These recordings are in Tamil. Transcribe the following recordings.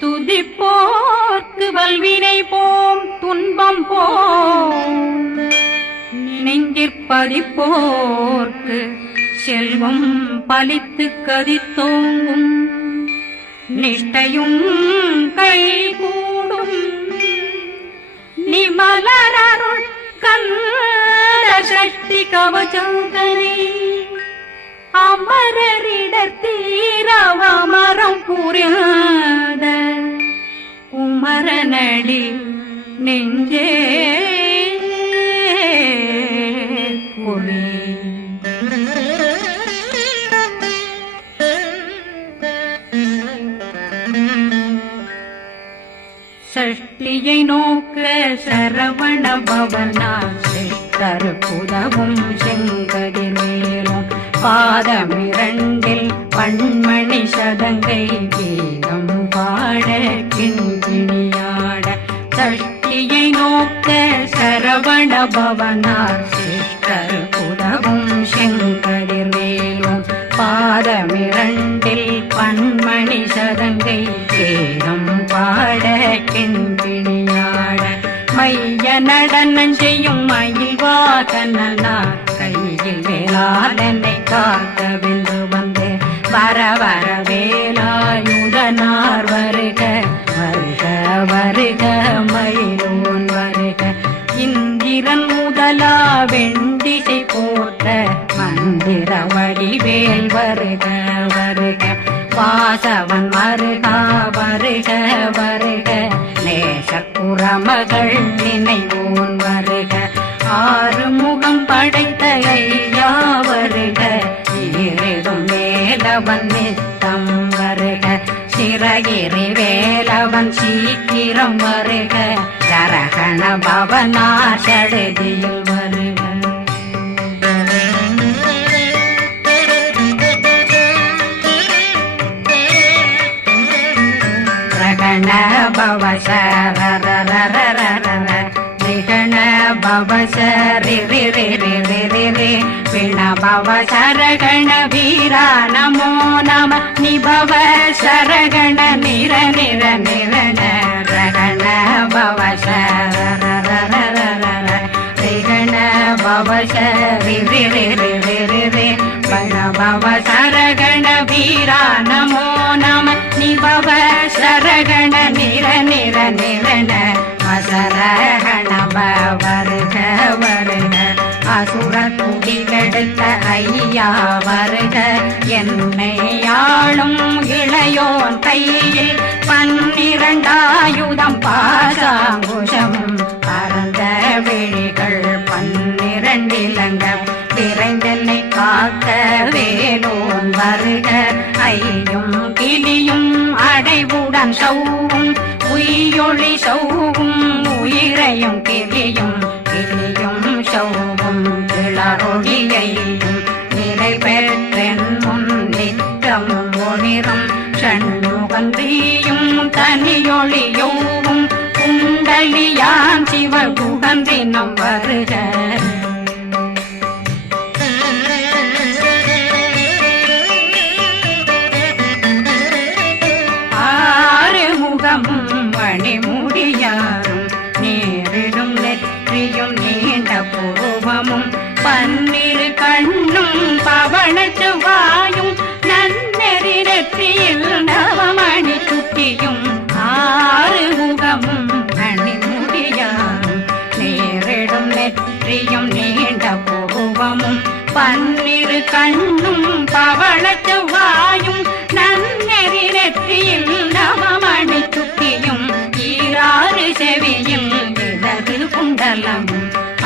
துதிப்போர்க்கு வல்வினை போம் துன்பம் போம் நெஞ்சிற்பதிப்போர்க்கு செல்வம் பலித்து கதித்தோங்கும் நிஷ்டையும் கைகூடும் நிமலரருள் கந்த சக்தி கவசந்தனை அமரரிடத்தீரவமரம் புரியாத குமரனடி நெஞ்சே குடி சஷ்டியை நோக்க சரவண பவனா சிஷ்டர் புதவும் செங்கதிர் மேலும் பாதமிரண்டில் பண்மணி சதங்கை கீதம் பாட கிண்கிணியாட சஷ்டியை நோக்க சரவண பவனா சிஷ்டர் புதவும் செங்கதிர் மேலும் பாதமிரண்டில் பண்மணி சதங்கை கீதம் பாட கிண்கிணியாட மைய நடனம் செய்யும் மயில்வாகனார் கையில் வேளாளனை காக்க வென்று வந்து வர வர வேலாயுதனார் வருக வருக வருக மயிலோன் வருக இந்திரன் முதலா வெண்டிசை போற்ற மந்திர வடிவேல் வருக வருக வாசவன் வருகா வருக வருக நேசக்குறமகள் நினைவோன் வருக ஆறுமுகம் படைத்த ஐயா வருக ஈரிடும் வேலவன் நித்தம் வருக சிறகிரி வேலவன் சீக்கிரம் வருக சரகண பவனா சடுதியில் வருக நிகண பவசரி பிண பவ சரகண வீரா நமோ நம நிபவ சரகண நிர நிர நிரண ரகண பவசரண பவசரி பிண பவ சரகண வீரா நமோ நம நிபவ சரகண நிர நிர நிரண அசரகண வருக வருக அசுர குடிகெடுத்த ஐயா வருக என்னை ஆளும் இளையோன் கையில் 12 பாசாங்குஷம் பரந்த விழிகள் 12 இலங்கம் விரைந்தென்னை காக்க வேலோன் வருக ஐயும் கிளியும் அடைவுடன் சௌவும் உயிரொளி சௌவும் உயிரையும் கிளியும் கிளியும் சௌவும் கிளரொளியையும் நிலை பெற்றென் முன் நித்தம் ஒளிரும் ஷண்முகந்தியும் தனியொளியோவும் குண்டலியான் சிவ குகந்தினம் வருக மணிமுடியாரும் நேரிடும் நெற்றியும் நீண்ட பூவமும் 12 கண்ணும் பவன செவ்வாயும் நன்னெறி நெற்றியில் நவமணி சுட்டியும் 6 முகமும் மணிமுடியாரும் நேரிடும் நெற்றியும் நீண்ட பூவமும் 12 கண்ணும் பவன செவ்வாயும் நன்னெறி நெற்றியில் நவமணி சுட்டியும் 6 செவியும் இடது குண்டலம்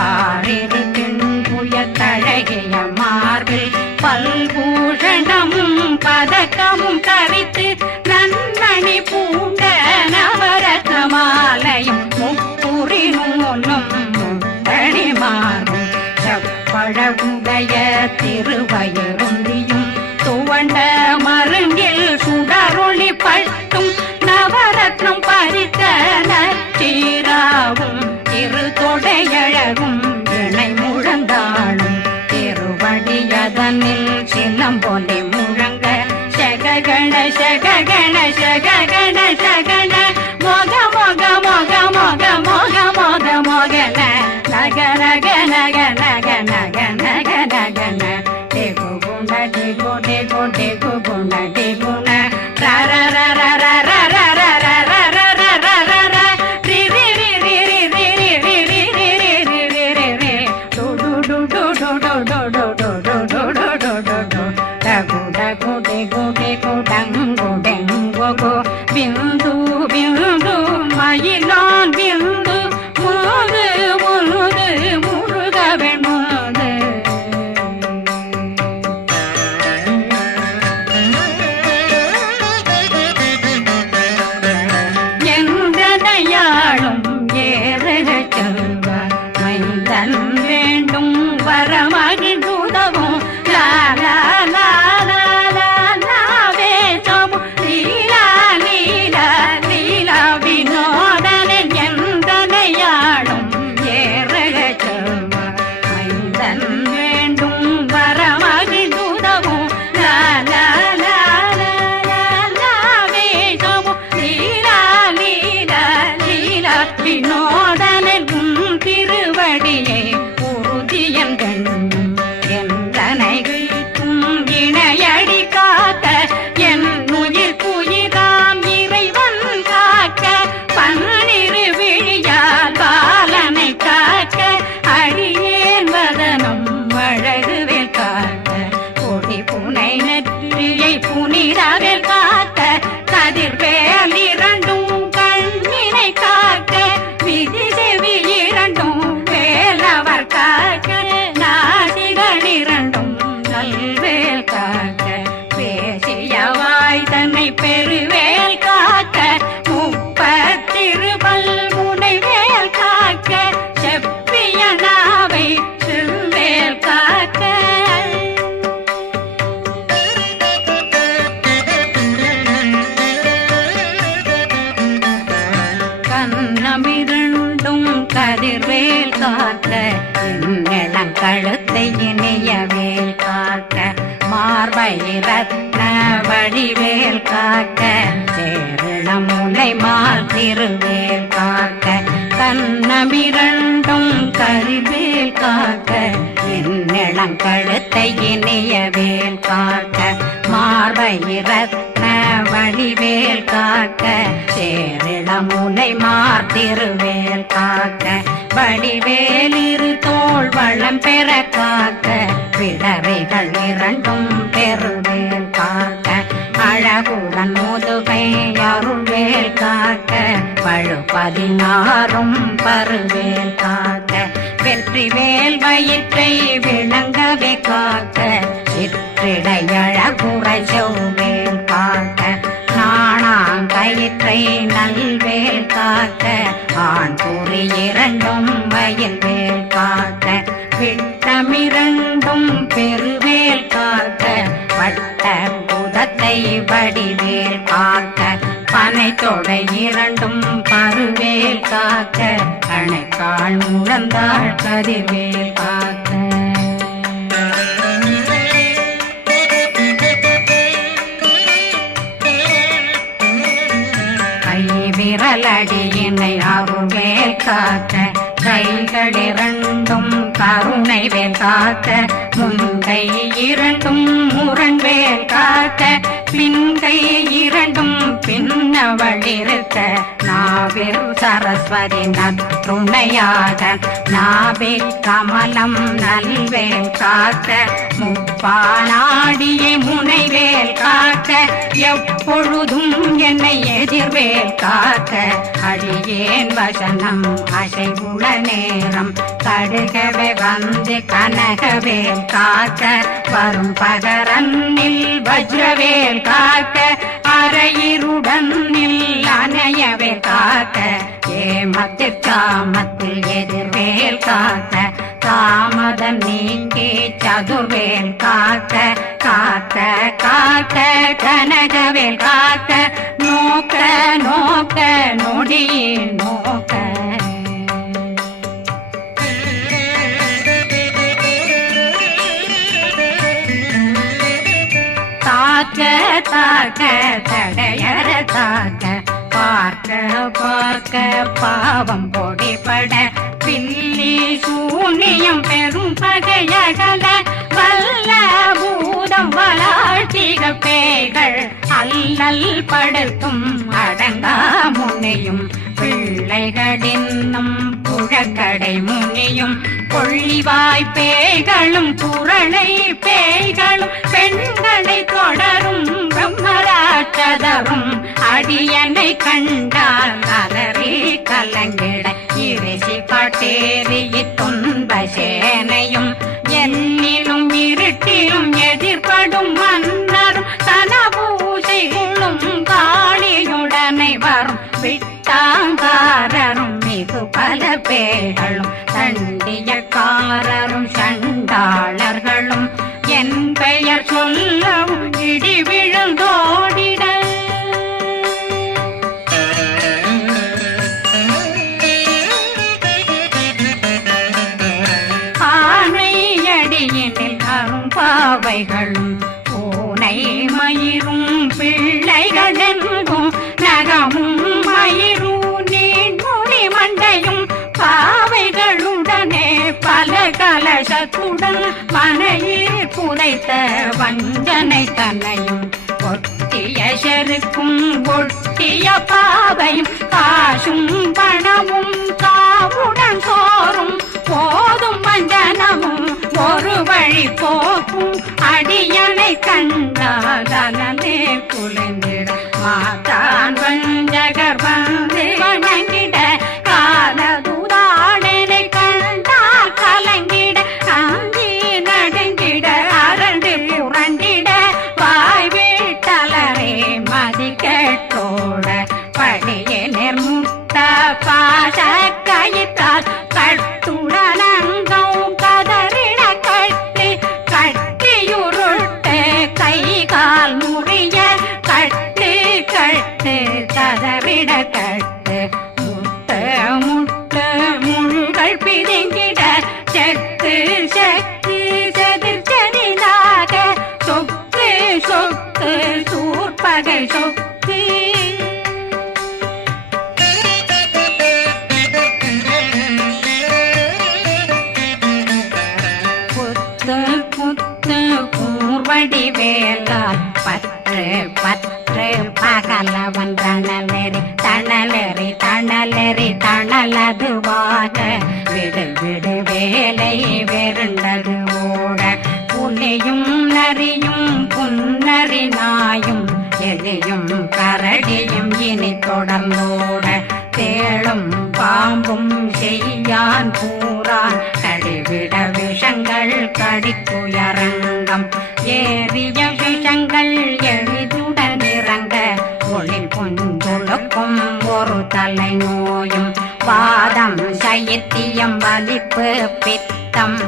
6 தின்புய தழகிய மார்பில் பல்பூஷணமும் பதக்கமும் தரித்து நன்மணி பூண்ட நவரத்ன மாலையும் முப்புரி நூலும் முத்தணி மாறும் செப்பழகுடைய திருவயருந்தியும் துவண்ட மருங்கில் சுடரொளி பட்டும் நவரத்னம் பறித்த நச்சீராவும் திரு தொடையழகும் இணை முழந்தாளும் திருவடியதனில் சிலம்பொலி முழங்க சககண சககண சககண சகன மொக மொக மொக மொக மொக மொக மொகன நக நக நக நக நக நக நகன டேகு குண டேகு டேகு டேகு குண டேகுண ர ர ர ர ர ர ர ர ர ர ர ர ர ர ர ரி ரி ரி ரி ரி ரி ரி ரி ரி ரி ரி ரி ரி ரி ரி டு டு டு டு டு டு டு டு டு டு டு டு டு டு டகு டகு டேகு டேகு டங்கு டெங்கு கு பிந்து பிந்து மயிலான் பிந்து முது முது முருகவன் முது எந்தனையாளும் ஏறுக செல்வார் மைந்தன் வேண்டும் வரமகிழ்ந்துதவும் லா லா லா லா லா லாவே சமு லீலா லீலா லீலா வினோதனில் எந்தனையாளும் ஏறுக செல்வார் மைந்தன் வேண்டும் வரமகிழ்ந்துதவும் லா லா லா லா லா லாவே சமு லீலா லீலா லீலா வினோதனில் உன் திருவடியை உறுதியன் கண்ணும் என்றனை வீட்டும் இணையடி காக்க என் உயிர் புயிராம் இறைவன் காக்க பன்னிரு விழியால் பாலனை காக்க அடியேன் வதனம் அழகுவில் காக்க கொடி புனை நெற்றியை புனிதவில் காக்க கதிர்வேல் இரண்டும் கண்ணினை காக்க விதி செவி இரண்டும் வேலவர் காக்க நாசிகள் இரண்டும் நல்வேல் காக்க பேசியவாய் தன்னை பெருவேல் காக்க முப்பத்திருபல் முனைவேல் காக்க செப்பிய நாவை செல்வேல் காக்க கண்ணமிரண்டும் கதிர்வேல் காக்க என் கழுத்தை இணையவேல் காக்க மார்பை ரத்ன வடிவேல் காக்க சேரண முனை மால் திருவேல் காக்க கண்ணமிரண்டும் கதிர்வேல் காக்க என் கழுத்தை இணையவேல் காக்க மார்பை ரத்ன வடிவேல் காக்க சேரிட முனை மார்த்திருவேல் காக்க வடிவேல் இரு தோள் வளம் பெற காக்க பிடரைகள் இரண்டும் பெருவேல் காக்க அழகுடன் முதுகை அருள்வேல் காக்க பழு 16 பருவேல் காக்க வெற்றி வேல் வயிற்றை விளங்கவே காக்க சிற்றிடையழகுறை செவ்வேல் காக்க நாணாங்கயிற்றை நல்வேல் காக்க ஆண் குறி இரண்டும் வயல்வேல் காக்க விட்டமிரண்டும் பெருவேல் காக்க வட்ட புதத்தை வடிவேல் காக்க பனை தொடை இரண்டும் பருவேல் காக்க அணைக்கால் முழந்தாள் கதிர்வேல் காக்க விரலடியினை அருள்வேல் காக்க கைகள் இரண்டும் கருணை வேல் காக்க முன்கை இரண்டும் முரண்வேல் காக்க பின்கை இரண்டும் பின்னவளிருக்க நாவில் சரஸ்வதி நற்றுணையாக நாபி கமலம் நல்வேல் காக்க முப்பானாடியை முனைவேல் காக்க எப்பொழுதும் என்னை எதிர்வேல் காக்க அடியேன் வசனம் அசைவுள நேரம் கடுகவே வந்து கனகவேல் காக்க வரும் பகரன்னில் வஜ்ரவேல் காக்க அரையிருடன் அணையவேல் காக்க ஏமத்தில் காமத்தில் எதிர்வேல் காக்க தாமதம் நீக்கி சதுர்வேல் காக்க காக்க காக்க கனகவேல் காக்க நோக்க நோக்க நொடியில் நோக்க தாக்க தாக்க தடையற தாக்க பார்க்க பார்க்க பாவம் பொடிபட பில்லி சூனியம் பெரும் பகையகல வல்ல பூதம் வளாழ்த்திக பேய்கள் அல்லல் படுத்தும் அடங்கா முனையும் பிள்ளைகளின்னும் புழக்கடை முனியும் கொள்ளிவாய் பேய்களும் குரளை பேய்களும் பெண்களை தொடரும் பிரம்மராட்சதரும் அடியனை கண்டால் அலறி கலங்கிட இரிசி காட்டேறி துன்ப சேனையும் என்னிலும் இருட்டிலும் எதிர்படும் மன்னரும் தனபூசைகளும் காளியுடனை வரும் விட்டாங்காரரும் மிகு பல பேர்களும் தண்டியக்காரரும் சண்டாளர்களும் என் பெயர் சொல்லவும் இடி விழுந்தோடிட ஆனையடியினில் அரும்பாவைகளும் பூனை மயிரும் பிள்ளைகளெங்கும் நகமும் மயிரும் நீண்முடி மண்டையும் பாவைகளுடனே பல கலசத்துடன் மனையில் புதைத்த வஞ்சனை தன்னையும் ஒட்டிய செருக்கும் ஒட்டிய பாவையும் காசும் பணமும் காவுடன் சோறும் போதும் வஞ்சனமும் ஒரு வழி போக்கும் அடியனை கண்டாலே குளிர்ந்திட மாதான் வஞ்சகர் வந்து வணங்கிட காலதுதாடனை கண்டால் கலங்கிட காஞ்சி நடுங்கிட அரண்டு புரண்டிட வாய் வீட்டலரே மதி கேட்டோட படியே நிர்முத்த பாச கயிற்றால் கட்டுடலங்கம் கதறிட கட்டி கட்டியுருட்டு கை கால் முறிய கட்டு கட்டு கதறிட கட்டு முட்டு முட்டு முள்கள் பிதுங்கிட செத்து செத்து செதிர் செதிலாக சொக்கு சொக்கு சூர்பகை சொக்கு கூர்வடி வேலால் பற்று பற்று பகலவன் தணலெறி தணலெறி தணலெறி தணலதுவாக விடு விடு வேலை வெருண்டது ஓட புலியும் நரியும் புன்னரி நாயும் எலியும் கரடியும் இனி தொடர்ந்தோட தேளும் பாம்பும் செய்யான் கூறான் கடிவிட விஷங்கள் கடிக்குயரங்கம் ஏறிய விஷங்கள் எளிதுடன் இறங்க ஒளில் பொஞ்சொழுக்கும் ஒரு தலை நோயும் வாதம் சைத்தியம் வலிப்பு பித்தம்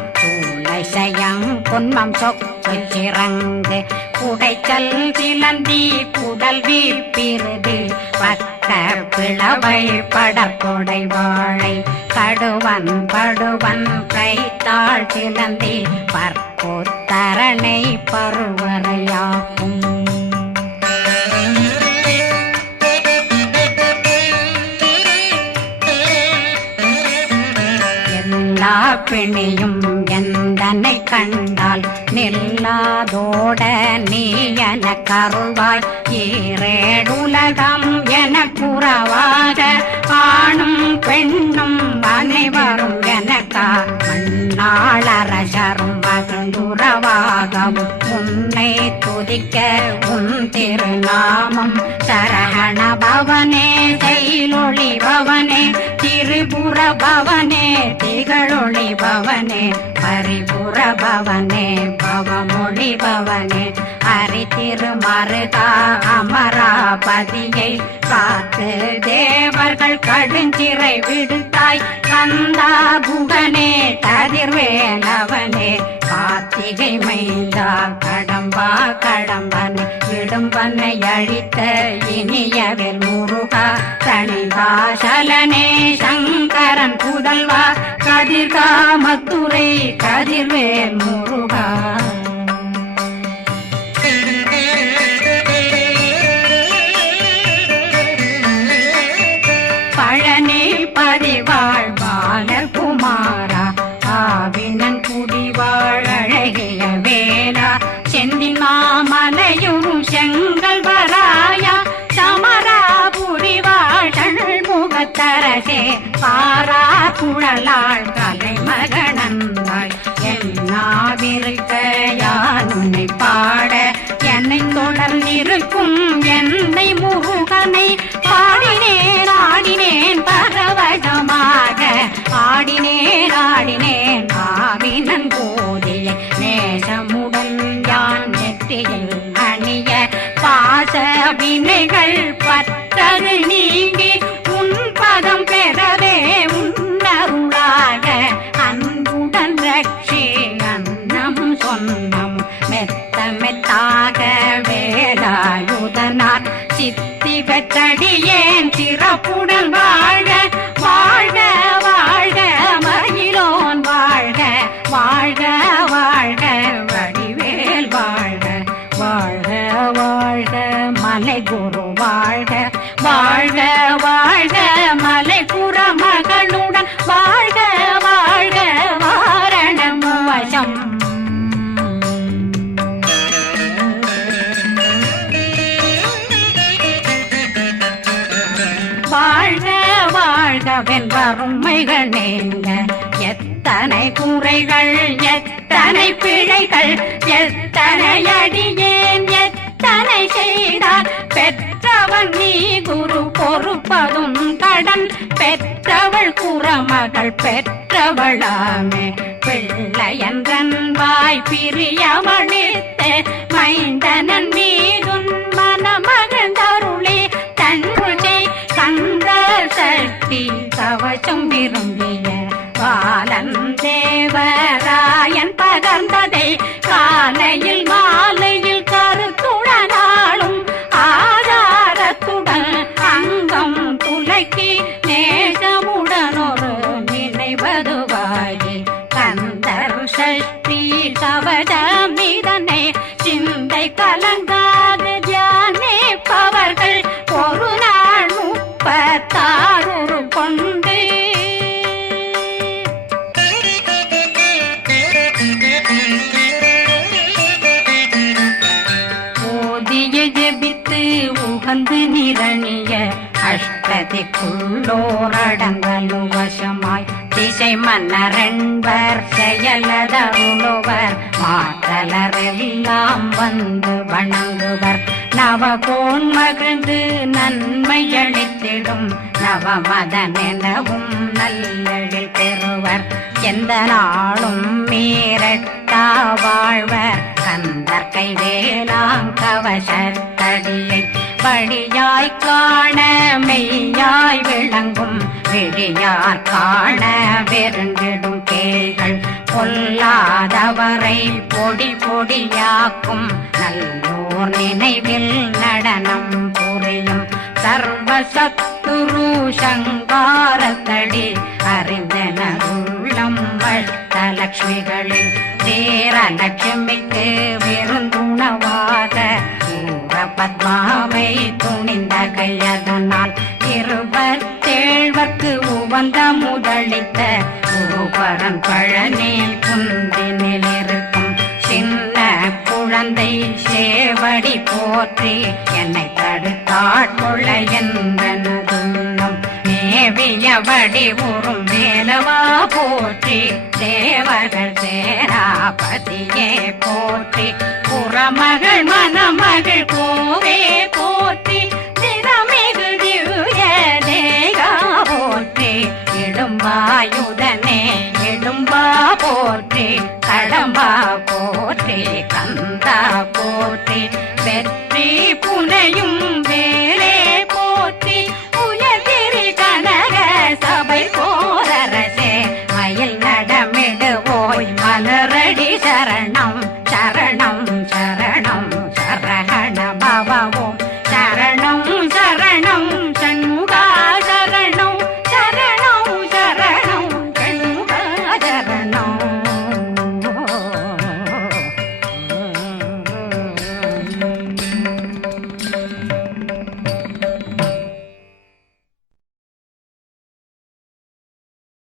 சயம் பொன்மம் சொக்கு சிறங்கு குடைச்சல் சிலந்தி குடல் வீப்பிருது பக்க பிளவை படற்கொடை வாழை கடுவன் படுவன் கைத்தாள் சிலந்தி பற்போத்தரணை பருவரையாக்கும் எல்லா பிணியும் எந்தனை கண்டால் நில்லாதோட நீ என கருள்வாய் ஈரேடுலகம் என குறவாக ஆணும் பெண்ணும் அனைவரும் எனக்கா மண்ணாளரசரும் மகிழ்ந்துறவாகவும் உன்னை துதிக்க உன் திருநாமம் சரகண பவனே செயலொளி பவனே திரிபுர பவனே திகழொளி பவனே பரிபுர பவனே பவமொழி பவனே ஹரி திருமருகா அமராபதியை காத்து தேவர்கள் கடுஞ்சிறை விடுத்தாய் கந்தா குகனே கதிர்வேலவனே கார்த்திகை மைந்தா கடம்பா கடம்பனை விடும்பனை அழித்த இனியவில் முருகா தனிகாசலனே சங்கரன் புதல்வா கதிர்காமத்துரை கதிர்வேல் முருகா மலையுறு செங்கல் வராயா சமராபுரி வாழல் முகத்தரசே பாரா குழலாள் கலைமகனந்தாய் என்னாவிருக்க யானுனை பாட என்னை தொடர்ந்திருக்கும் என்னை முருகனை பாடினேன் ஆடினேன் பரவசமாக ஆடினேன் ஆடினேன் ஆவினன் போதிய நேசமுடன் யான் நெற்றியில் அணிய பாச வினைகள் பற்றது நீங்கி உன் பதம் பெறவே உன்னருளாக அன்புடன் ரட்சி அன்னம் சொன்னம் மெத்த மெத்தாக வேலாயுதனார் சித்தி பெற்றடியேன் சிறப்புடன் வாழ்க வாழ்க வாழ்க மயிலோன் வாழ்க வாழ்க வாழ்க வடிவேல் வாழ்க வாழ்க வாழ்க மலை குரு வாழ்க வாழ்க வாழ்க மலை புற மகளுடன் வாழ்க வாழ்க வாரணம் வசம் வாழ்க வாழ்க வெண்பருமைகள் நீங்க எத்தனை குறைகள் எத்தனை பிழைகள் எத்தனை அடியேன் எத்தனை செய்தார் பெற்றவன் நீ குரு பொறுப்பதும் கடன் பெற்றவள் குறமகள் பெற்றவளாமே பிள்ளையன்றன் வாய் பிரியவழித்து மைந்தனன் மீதுன் மனமகந்தருளே தன்றுஜை கந்த சக்தி கவசம் விரும்பிய பாலன் தேவராயன் பகர்ந்ததை காலையில் மாலையில் கருத்துடனாலும் ஆதாரத்துடன் அங்கம் துலக்கி நேசமுடனொரு நினைவதுவாகி கந்தர் சக்தி கவசமிதனை சிந்தை கலங்காது தியானிப்பவர்கள் ஒரு நாள் 36 கொண்டு ஓதிய ஜெபித்து உகந்து நிரணிய அஷ்டதிக்குள்ளோரடங்கலு வசமாய் திசை மன்னரென்பர் செயலதருளுவர் மாற்றலரெல்லாம் வந்து வணங்குவர் நவகோன் மகிழ்ந்து நன்மையளித்திடும் நவமதனெனவும் நல்லெழில் பெறுவர் எந்த நாளும் மீறட்டா வாழ்வர் கந்தர் கைவேலாங்கவசத்தடியை படியாய் காண மெய்யாய் விளங்கும் விழியார் காண வெருங்கிடும் கேள்கள் பொல்லாதவரை பொடி பொடியாக்கும் நல்லோர் நினைவில் நடனம் புரியும் சர்வசத்துரு சங்காரத்தடி அறிந்தனருள்ளம் வட்டலட்சுமிகளில் வீரலட்சுமிக்கு விருந்துணவாக பத்மாவை துணிந்த கையதனால் 27 உவந்த முதலித்த குருபரன் பழனி குந்தினில் இருக்கும் சின்ன குழந்தை சேவடி போற்றி என்னை தடுத்தாட்கொள்ள என்பனதுள்ளம் மேவியபடி உறும் வேலவா போற்றி தேவர்கள் சேராபதியே போற்றி புறமகள் மணமகள் கோவே போற்றி திறமிகு திவ்ய தேகா போற்றி இடும்பாயுதனே இடும்பா போற்றி கடம்பா போற்றி கந்தா போற்றி வெற்றி புனையும்